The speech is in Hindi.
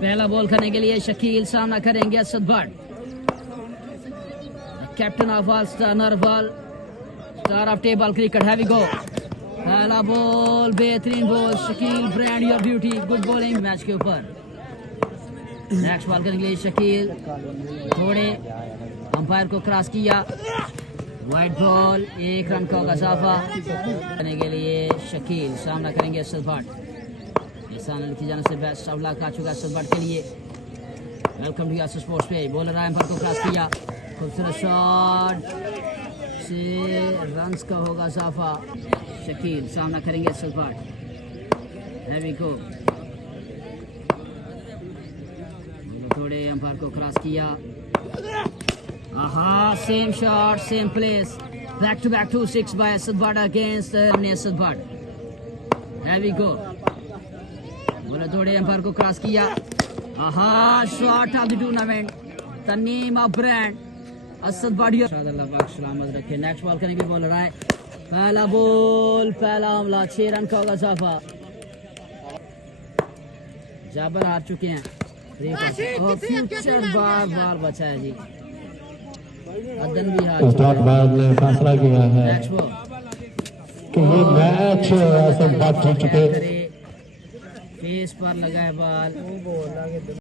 पहला बॉल करने के लिए शकील, सामना करेंगे Asad Bhatt, captain of all star Narwal, star of table cricket. Heavy go, पहला बॉल, बेहतरीन ball, Shakeel brand your beauty, good bowling match के ऊपर। नेक्स्ट बॉल करने के लिए शकील, थोड़े अंपायर को क्रॉस किया, वाइड बॉल, 1 रन का इजाफा करने के लिए शकील, सामना करेंगे असद भट्ट। की जाने से बेस्ट ऑफ लक आ चुका है असद भट्ट के लिए। वेलकम टू यासर स्पोर्ट्स पे। बॉलर आए अंपायर को क्रॉस किया, खूबसूरत शॉट से रन्स का होगा इजाफा। शकील, सामना करेंगे असद भट्ट। हैवी गो, थोड़े अंपायर को क्रॉस किया, आहा, same shot, same place, back to back 2 6 by Asad Bhatt against Asad Bhatt. Heavy go, बोले थोड़े अंपायर को क्रॉस किया, आहा, shot of the tournament, Tanim of brand, Asad Bhatt सलामत रखे। नेक्स्ट बॉल करेंगे, बॉलर आए, पहला बॉल, पहला हमला, 6 रन का होगा इजाफा। जाबर हार चुके हैं, फ्यूचर बार बचा है जी, अदन भी हार चुका है। ने फैसला किया है नेक्स्ट बॉल कि ये मैच असद भट्ट जीत चुके। फेस पर लगा है बॉल।